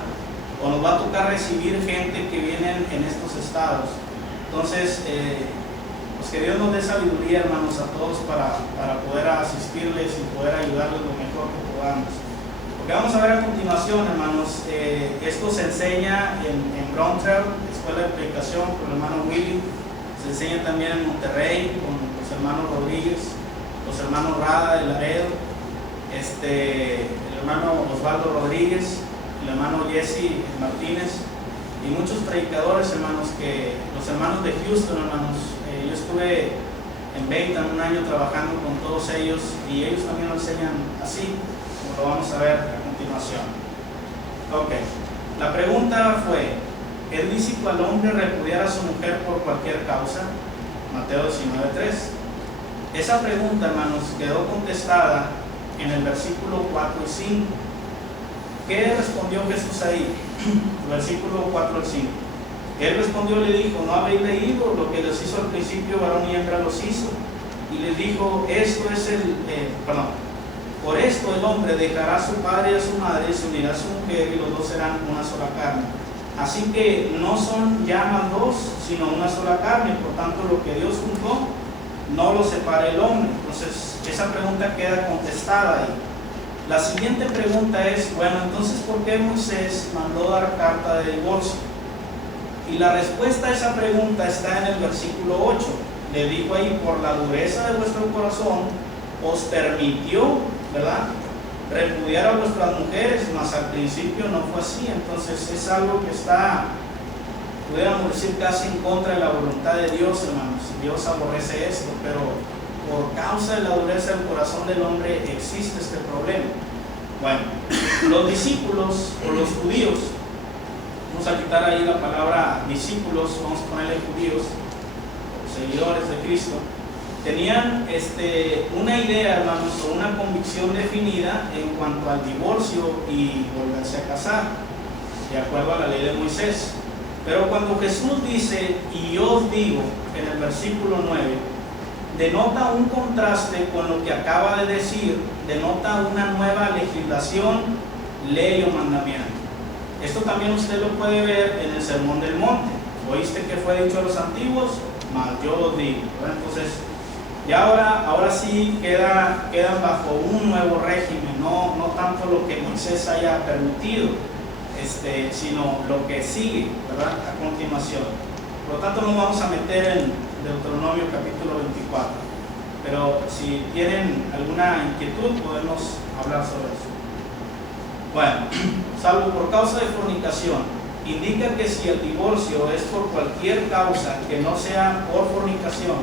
O nos va a tocar recibir gente que viene en estos estados. Entonces, pues que Dios nos dé sabiduría, hermanos, a todos para poder asistirles y poder ayudarles lo mejor que podamos. Lo que vamos a ver a continuación, hermanos, esto se enseña en Browntrail, Escuela de Predicación, con el hermano Willy. Se enseña también en Monterrey con los hermanos Rodríguez, los hermanos Rada de Laredo, el hermano Osvaldo Rodríguez, el hermano Jesse Martínez y muchos predicadores, hermanos, los hermanos de Houston, hermanos. Yo estuve en Beitan un año trabajando con todos ellos y ellos también lo enseñan así, como lo vamos a ver a continuación. Ok, la pregunta fue: ¿es lícito al hombre repudiar a su mujer por cualquier causa? Mateo 19:3. Esa pregunta, hermanos, quedó contestada en el versículo 4 y 5. ¿Qué respondió Jesús ahí? Versículo 4 al 5. Él respondió y le dijo: ¿no habéis leído lo que les hizo al principio varón y hembra los hizo? Y les dijo: por esto el hombre dejará a su padre y a su madre y se unirá a su mujer y los dos serán una sola carne. Así que no son ya más dos, sino una sola carne. Por tanto, lo que Dios juntó, no lo separa el hombre. Entonces, esa pregunta queda contestada ahí. La siguiente pregunta es: bueno, entonces, ¿por qué Moisés mandó dar carta de divorcio? Y la respuesta a esa pregunta está en el versículo 8. Le dijo ahí: por la dureza de vuestro corazón, os permitió, ¿verdad?, repudiar a vuestras mujeres, mas al principio no fue así. Entonces es algo que está, pudiéramos decir, casi en contra de la voluntad de Dios, hermanos. Dios aborrece esto, pero por causa de la dureza del corazón del hombre existe este problema. Bueno, los discípulos o los judíos, vamos a quitar ahí la palabra discípulos, vamos a ponerle judíos, o seguidores de Cristo, tenían una idea, hermanos, o una convicción definida en cuanto al divorcio y volverse a casar, de acuerdo a la ley de Moisés. Pero cuando Jesús dice: y yo os digo, en el versículo 9, denota un contraste con lo que acaba de decir, denota una nueva legislación, ley o mandamiento. Esto también usted lo puede ver en el Sermón del Monte. Oíste que fue dicho a los antiguos, mas yo os digo. Entonces, ya ahora sí quedan bajo un nuevo régimen, no tanto lo que Moisés haya permitido, sino lo que sigue, ¿verdad?, a continuación. Por lo tanto, nos vamos a meter en Deuteronomio capítulo 24. pero si tienen alguna inquietud podemos hablar sobre eso. Bueno, salvo por causa de fornicación, indica que si el divorcio es por cualquier causa que no sea por fornicación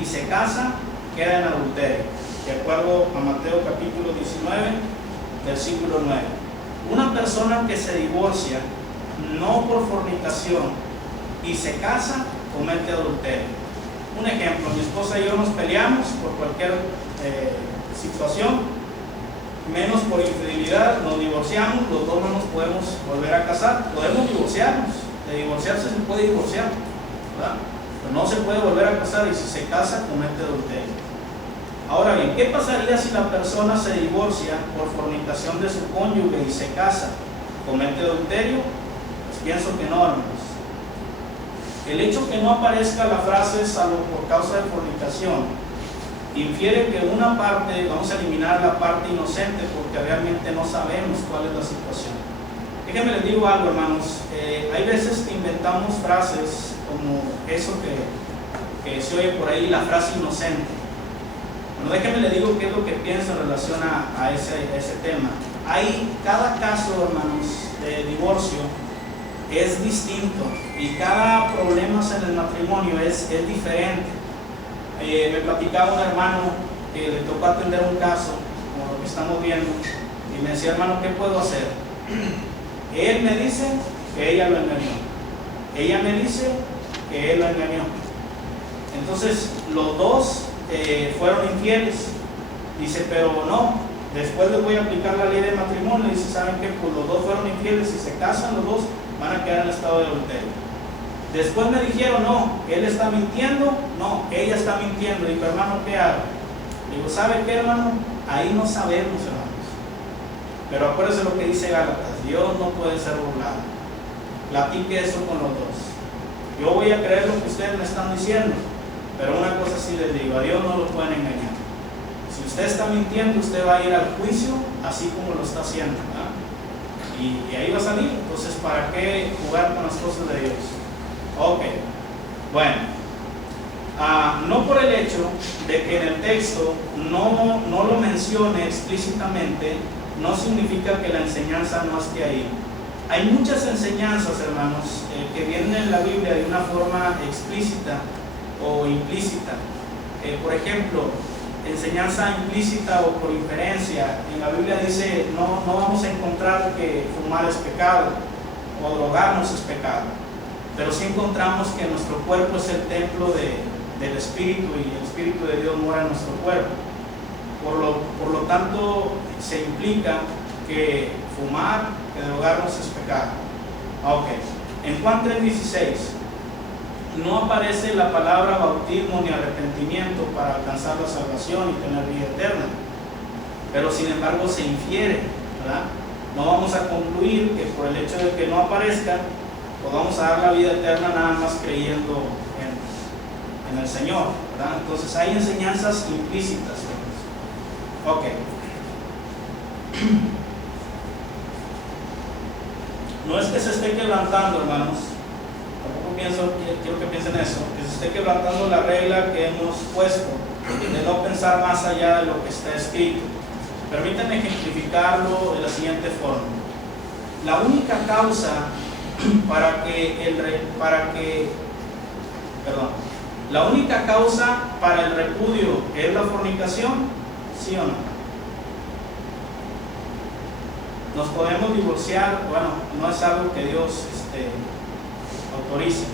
y se casa, queda en adulterio, de acuerdo a Mateo capítulo 19, versículo 9. Una persona que se divorcia no por fornicación y se casa, comete adulterio. Un ejemplo, mi esposa y yo nos peleamos por cualquier situación, menos por infidelidad, nos divorciamos, los dos no nos podemos volver a casar. Podemos divorciarnos, de divorciarse se puede divorciar, ¿verdad? Pero no se puede volver a casar, y si se casa comete adulterio. Ahora bien, ¿qué pasaría si la persona se divorcia por fornicación de su cónyuge y se casa? ¿Comete adulterio? Pues pienso que no, hermanos. El hecho que no aparezca la frase salvo por causa de fornicación infiere que una parte, vamos a eliminar la parte inocente porque realmente no sabemos cuál es la situación. Déjenme les digo algo, hermanos. Hay veces que inventamos frases como eso que se oye por ahí, la frase inocente. Bueno, déjenme les digo qué es lo que pienso en relación a ese tema. Cada caso, hermanos, de divorcio es distinto y cada problema en el matrimonio es diferente. Me platicaba un hermano que le tocó atender un caso, como lo que estamos viendo, y me decía: hermano, ¿qué puedo hacer? Él me dice que ella lo engañó, ella me dice que él lo engañó. Entonces los dos fueron infieles. Dice, pero no, después les voy a aplicar la ley de matrimonio. Dice, ¿saben qué? Pues los dos fueron infieles, si se casan los dos van a quedar en estado de adulterio. Después me dijeron, no, él está mintiendo, no, ella está mintiendo. Digo, hermano, ¿qué hago? Digo, ¿sabe qué, hermano? Ahí no sabemos, hermanos. Pero acuérdense lo que dice Gálatas: Dios no puede ser burlado. Platique eso con los dos. Yo voy a creer lo que ustedes me están diciendo, pero una cosa sí les digo: a Dios no lo pueden engañar. Si usted está mintiendo, usted va a ir al juicio así como lo está haciendo, ¿verdad? Y ahí va a salir. Entonces, ¿para qué jugar con las cosas de Dios? Ok, bueno, no por el hecho de que en el texto no lo mencione explícitamente, no significa que la enseñanza no esté ahí. Hay muchas enseñanzas, hermanos, que vienen en la Biblia de una forma explícita o implícita. Por ejemplo, enseñanza implícita o por inferencia. En la Biblia dice, no vamos a encontrar que fumar es pecado o drogarnos es pecado. Pero sí encontramos que nuestro cuerpo es el templo del Espíritu y el Espíritu de Dios mora en nuestro cuerpo. Por lo tanto, se implica que fumar, que drogarnos es pecado. Ok. En Juan 3:16 no aparece la palabra bautismo ni arrepentimiento para alcanzar la salvación y tener vida eterna. Pero sin embargo se infiere, ¿verdad? No vamos a concluir que por el hecho de que no aparezca, pues vamos a dar la vida eterna nada más creyendo en el Señor, ¿verdad? Entonces hay enseñanzas implícitas. Ok. No es que se esté quebrantando, hermanos. Tampoco quiero que piensen eso, que se esté quebrantando la regla que hemos puesto de no pensar más allá de lo que está escrito. Permítanme ejemplificarlo de la siguiente forma. La única causa la única causa para el repudio es la fornicación, ¿sí o no? Nos podemos divorciar, bueno, no es algo que Dios autorice,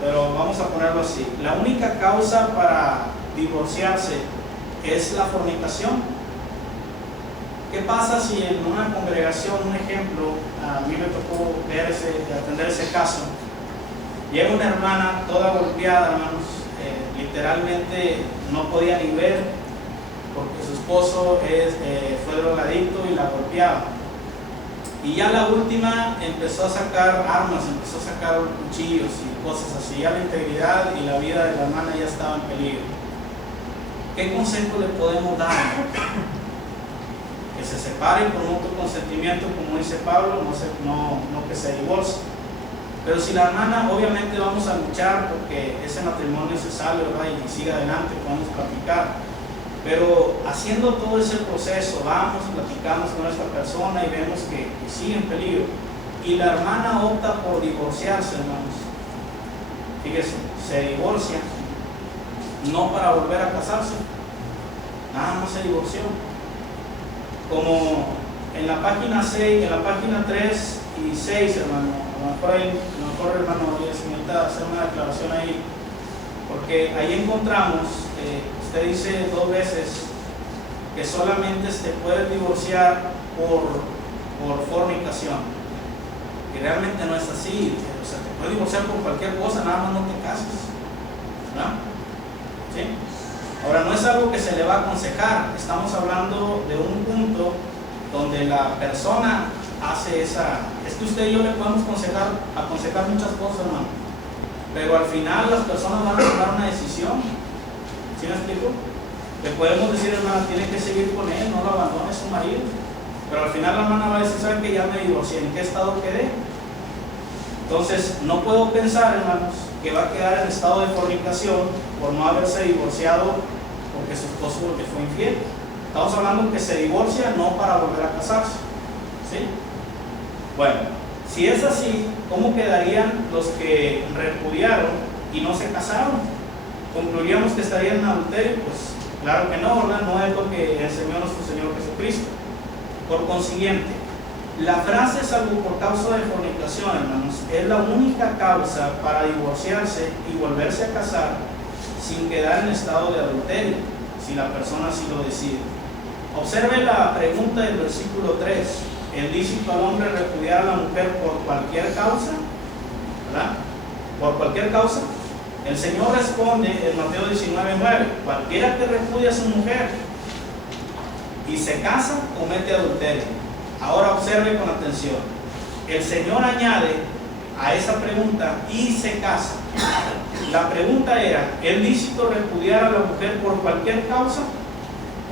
pero vamos a ponerlo así: la única causa para divorciarse es la fornicación. ¿Qué pasa si en una congregación, un ejemplo, a mí me tocó atender ese caso, llega una hermana toda golpeada, hermanos, literalmente no podía ni ver porque su esposo fue drogadicto y la golpeaba? Y ya la última empezó a sacar armas, empezó a sacar cuchillos y cosas así. Ya la integridad y la vida de la hermana ya estaba en peligro. ¿Qué consejo le podemos dar? Que se separen por mutuo consentimiento, como dice Pablo, no que se divorcien. Pero si la hermana, obviamente vamos a luchar porque ese matrimonio se salve, ¿verdad? Y siga adelante, podemos platicar. Pero haciendo todo ese proceso, vamos, platicamos con esta persona y vemos que sigue en peligro. Y la hermana opta por divorciarse, hermanos. Fíjese, se divorcia, no para volver a casarse, nada más se divorció. Como en la página 6, en la página 3 y 6, hermano, a lo mejor hermano, se necesita hacer una declaración ahí, porque ahí encontramos, usted dice 2 veces que solamente se puede divorciar por fornicación, y realmente no es así. O sea, te puedes divorciar por cualquier cosa, nada más no te cases, ¿verdad? ¿Sí? Ahora, no es algo que se le va a aconsejar, estamos hablando de un punto donde la persona hace esa... Es que usted y yo le podemos aconsejar muchas cosas, hermano, pero al final las personas van a tomar una decisión. ¿Sí me explico? Le podemos decir, hermana, tiene que seguir con él, no lo abandone su marido, pero al final la hermana va a decir, ¿sabe que ya me divorcié? ¿En qué estado quedé? Entonces, no puedo pensar, hermanos, que va a quedar en estado de fornicación por no haberse divorciado porque su esposo le fue infiel. Estamos hablando que se divorcia no para volver a casarse, ¿sí? Bueno, si es así, ¿cómo quedarían los que repudiaron y no se casaron? ¿Concluiríamos que estarían en adulterio? Pues claro que no, ¿verdad? No es lo que enseñó nuestro Señor Jesucristo. Por consiguiente, la frase salvo por causa de fornicación, hermanos, es la única causa para divorciarse y volverse a casar sin quedar en estado de adulterio, si la persona así lo decide. Observe la pregunta del versículo 3. ¿Es lícito al hombre repudiar a la mujer por cualquier causa? ¿Verdad? ¿Por cualquier causa? El Señor responde en Mateo 19:9: cualquiera que repudia a su mujer y se casa, comete adulterio. Ahora observe con atención. El Señor añade a esa pregunta, y se casa. La pregunta era, ¿es lícito repudiar a la mujer por cualquier causa?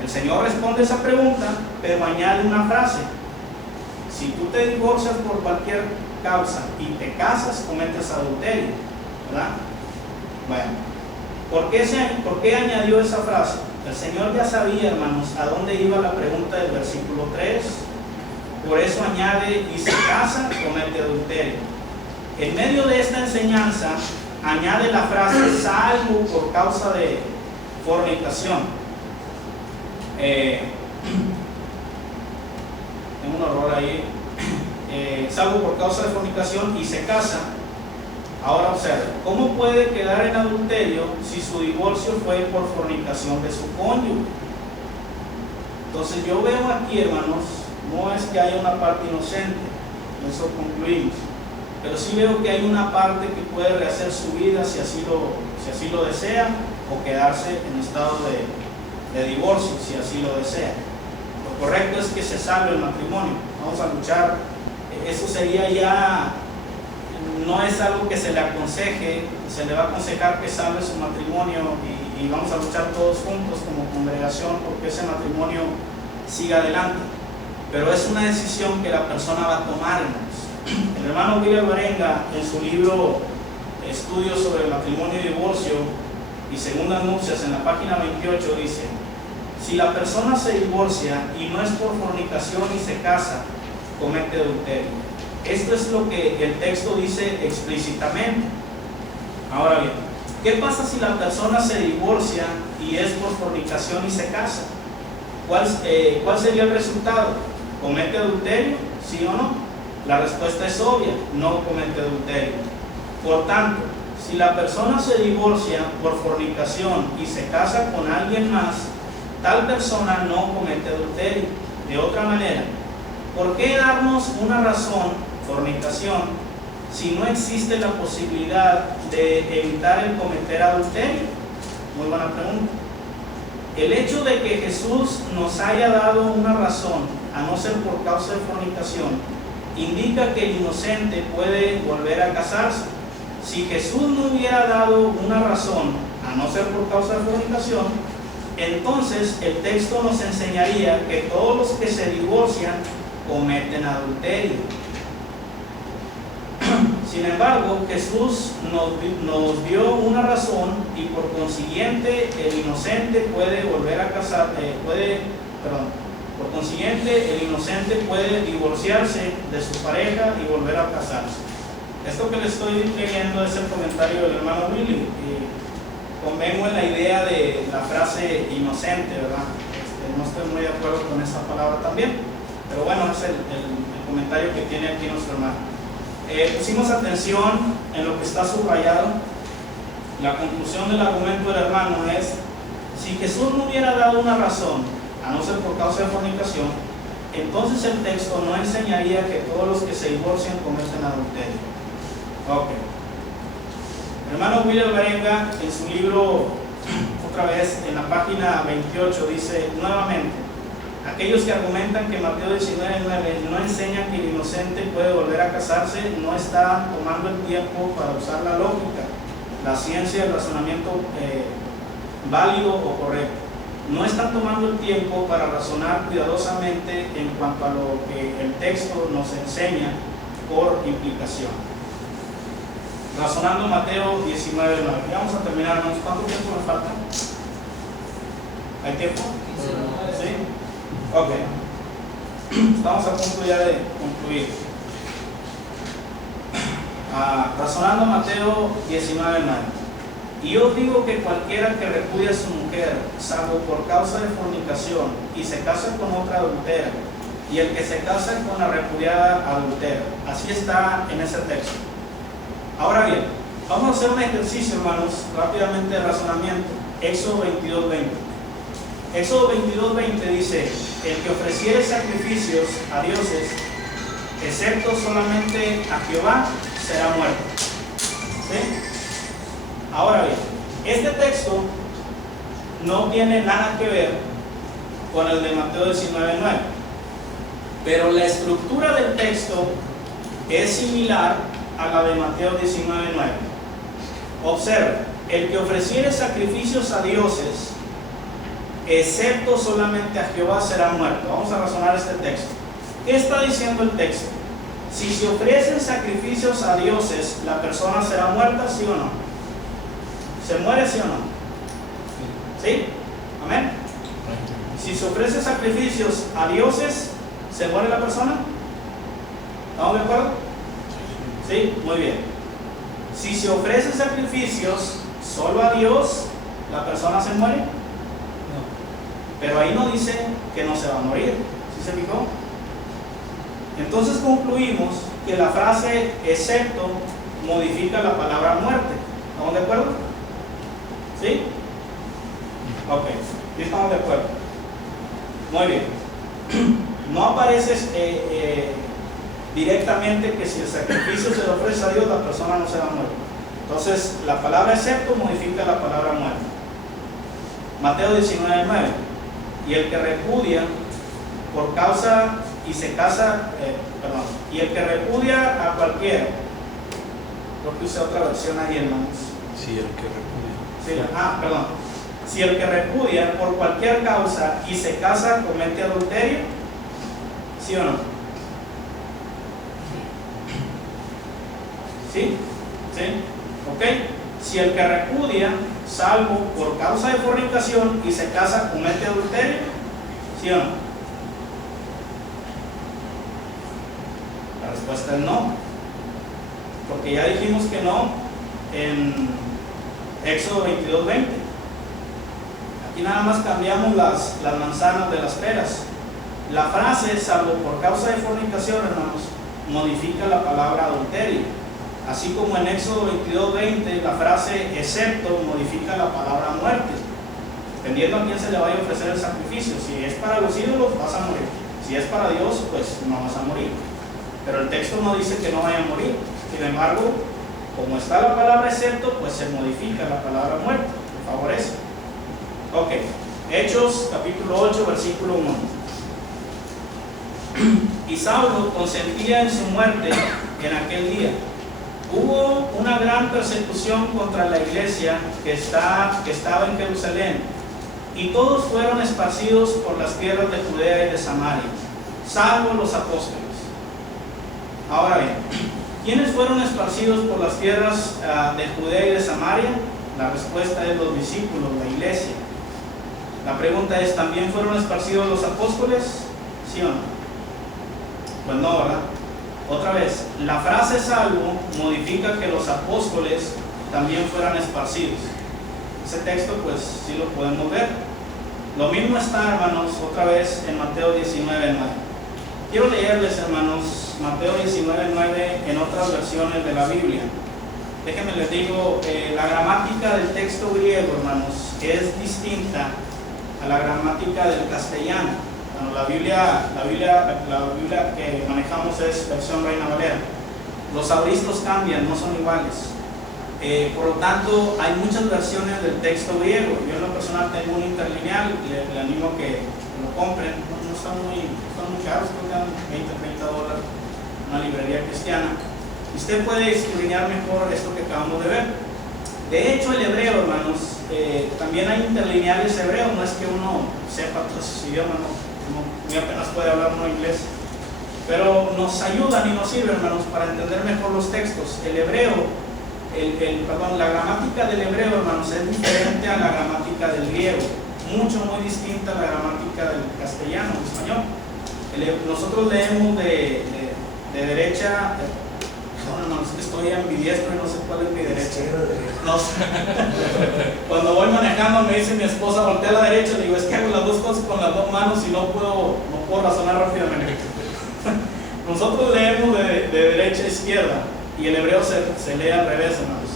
El Señor responde esa pregunta, pero añade una frase: si tú te divorcias por cualquier causa y te casas, cometes adulterio, ¿verdad? Bueno, ¿por qué añadió esa frase? El Señor ya sabía, hermanos, a dónde iba la pregunta del versículo 3. Por eso añade, y se casa, comete adulterio. En medio de esta enseñanza, añade la frase, salvo por causa de fornicación. Tengo un error ahí. Salvo por causa de fornicación y se casa. Ahora observe, ¿cómo puede quedar en adulterio si su divorcio fue por fornicación de su cónyuge? Entonces yo veo aquí, hermanos, no es que haya una parte inocente, eso concluimos, pero sí veo que hay una parte que puede rehacer su vida si así lo desea, o quedarse en estado de divorcio si así lo desea. Lo correcto es que se salve el matrimonio. Vamos a luchar. Eso sería ya, no es algo que se le aconseje, se le va a aconsejar que salve su matrimonio y vamos a luchar todos juntos como congregación porque ese matrimonio siga adelante. Pero es una decisión que la persona va a tomar, hermanos. El hermano William Barenga, en su libro Estudios sobre el matrimonio y divorcio y segundas nupcias, en la página 28, dice: si la persona se divorcia y no es por fornicación y se casa, comete adulterio. Esto es lo que el texto dice explícitamente. Ahora bien, ¿qué pasa si la persona se divorcia y es por fornicación y se casa? ¿Cuál sería el resultado? ¿Comete adulterio? ¿Sí o no? La respuesta es obvia, no comete adulterio. Por tanto, si la persona se divorcia por fornicación y se casa con alguien más, tal persona no comete adulterio. De otra manera, ¿por qué darnos una razón, fornicación, si no existe la posibilidad de evitar el cometer adulterio? Muy buena pregunta. El hecho de que Jesús nos haya dado una razón, a no ser por causa de fornicación, indica que el inocente puede volver a casarse. Si Jesús no hubiera dado una razón, a no ser por causa de fornicación, entonces el texto nos enseñaría que todos los que se divorcian cometen adulterio. Sin embargo, Jesús nos dio una razón y por consiguiente el inocente puede volver a casarse, por consiguiente el inocente puede divorciarse de su pareja y volver a casarse. Esto que le estoy leyendo es el comentario del hermano Willy. Convengo en la idea de la frase inocente, ¿verdad? No estoy muy de acuerdo con esa palabra también, pero bueno, es el comentario que tiene aquí nuestro hermano. Pusimos atención en lo que está subrayado. La conclusión del argumento del hermano es: si Jesús no hubiera dado una razón, a no ser por causa de fornicación, entonces el texto no enseñaría que todos los que se divorcian cometen adulterio. Ok. El hermano William Berenga, en su libro, otra vez en la página 28, dice nuevamente: aquellos que argumentan que Mateo 19:9 no enseña que el inocente puede volver a casarse no están tomando el tiempo para usar la lógica, la ciencia y el razonamiento válido o correcto. No están tomando el tiempo para razonar cuidadosamente en cuanto a lo que el texto nos enseña por implicación. Razonando Mateo 19:9. Ya vamos a terminar, hermanos. ¿Cuánto tiempo nos falta? ¿Hay tiempo? ¿Sí? Ok. Estamos a punto ya de concluir. Razonando Mateo 19:9. Y yo digo que cualquiera que repudia a su mujer, salvo por causa de fornicación, y se casa con otra adultera, y el que se casa con la repudiada adultera. Así está en ese texto. Ahora bien, vamos a hacer un ejercicio, hermanos, rápidamente de razonamiento. Éxodo 22:20. Éxodo 22:20 dice: el que ofreciere sacrificios a dioses, excepto solamente a Jehová, será muerto. ¿Sí? Ahora bien, este texto no tiene nada que ver con el de Mateo 19:9, pero la estructura del texto es similar a la de Mateo 19:9. Observe: el que ofreciere sacrificios a dioses, excepto solamente a Jehová, será muerto. Vamos a razonar este texto. ¿Qué está diciendo el texto? Si se ofrecen sacrificios a dioses, ¿la persona será muerta, sí o no? ¿Se muere, sí o no? ¿Sí? ¿Amén? Si se ofrecen sacrificios a dioses, ¿se muere la persona? ¿Estamos de acuerdo? ¿Sí? Muy bien. Si se ofrecen sacrificios solo a Dios, ¿la persona se muere? No. Pero ahí no dice que no se va a morir. ¿Sí se fijó? Entonces concluimos que la frase excepto modifica la palabra muerte. ¿Estamos de acuerdo? ¿Sí? Ok, ¿sí estamos de acuerdo? Muy bien. No aparece directamente que si el sacrificio se le ofrece a Dios, la persona no se va a morir. Entonces, la palabra excepto modifica la palabra muerte. Mateo 19:9. Y el que repudia por causa y se casa, y el que repudia a cualquiera, creo que usé otra versión ahí, hermanos. Sí, el que repudia. Sí, perdón. Si el que repudia por cualquier causa y se casa comete adulterio, ¿sí o no? ¿Sí? ¿Sí? ¿Ok? Si el que repudia, salvo por causa de fornicación y se casa comete adulterio, ¿sí o no? La respuesta es no, porque ya dijimos que no en Éxodo 22:20. Aquí nada más cambiamos las manzanas de las peras. La frase salvo por causa de fornicación, hermanos, modifica la palabra adulterio. Así como en Éxodo 22:20 la frase excepto modifica la palabra muerte, dependiendo a quién se le vaya a ofrecer el sacrificio. Si es para los ídolos, vas a morir. Si es para Dios, pues no vas a morir. Pero el texto no dice que no vaya a morir. Sin embargo, como está la palabra excepto, pues se modifica la palabra muerte. Me favorece. Ok. Hechos capítulo 8, versículo 1. Y Saulo consentía en su muerte en aquel día. Hubo una gran persecución contra la iglesia que estaba en Jerusalén, y todos fueron esparcidos por las tierras de Judea y de Samaria, salvo los apóstoles. Ahora bien, ¿Quiénes fueron esparcidos por las tierras de Judea y de Samaria? La respuesta es los discípulos, la iglesia. La pregunta es, ¿también fueron esparcidos los apóstoles? ¿Sí o no? Pues no, ¿verdad? Otra vez, la frase salvo modifica que los apóstoles también fueran esparcidos. Ese texto pues sí lo podemos ver. Lo mismo está, hermanos, otra vez en Mateo 19:9. Quiero leerles, hermanos, Mateo 19:9 en otras versiones de la Biblia. Déjenme les digo, la gramática del texto griego, hermanos, es distinta a la gramática del castellano. Bueno, la Biblia que manejamos es versión Reina Valera. Los auristos cambian, no son iguales. Por lo tanto, hay muchas versiones del texto griego. Yo en lo personal tengo un interlineal, le animo a que lo compren. No están muy caros, creo que dan $20-30 en una librería cristiana. Usted puede escudriñar mejor esto que acabamos de ver. De hecho, el hebreo, hermanos, también hay interlineales hebreos. No es que uno sepa todos sus idiomas, muy apenas puede hablar uno inglés. Pero nos ayudan y nos sirven, hermanos, para entender mejor los textos. El hebreo, la gramática del hebreo, hermanos, es diferente a la gramática del griego, muy distinta a la gramática del castellano, del español. Nosotros leemos de derecha, hermanos, es que estoy ambidiestro y no sé cuál es mi derecha. No sé. Cuando voy manejando me dice mi esposa, voltea a la derecha, le digo, es que hago las dos cosas con las dos manos y no puedo razonar rápidamente. Nosotros leemos de derecha a izquierda. Y el hebreo se lee al revés, hermanos,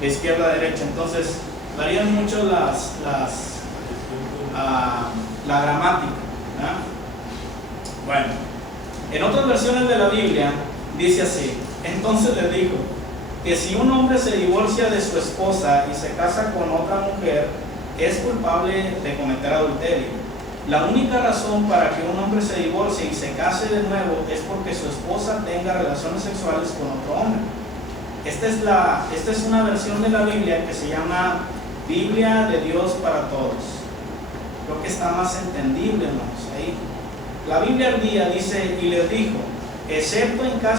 de izquierda a derecha. Entonces, varían mucho la gramática, ¿verdad? Bueno, en otras versiones de la Biblia dice así: entonces les digo que si un hombre se divorcia de su esposa y se casa con otra mujer, es culpable de cometer adulterio. La única razón para que un hombre se divorcie y se case de nuevo es porque su esposa tenga relaciones sexuales con otro hombre. Esta es una versión de la Biblia que se llama Biblia de Dios para Todos. Creo que está más entendible, hermanos, ahí. La Biblia al día dice, y les dijo, excepto en caso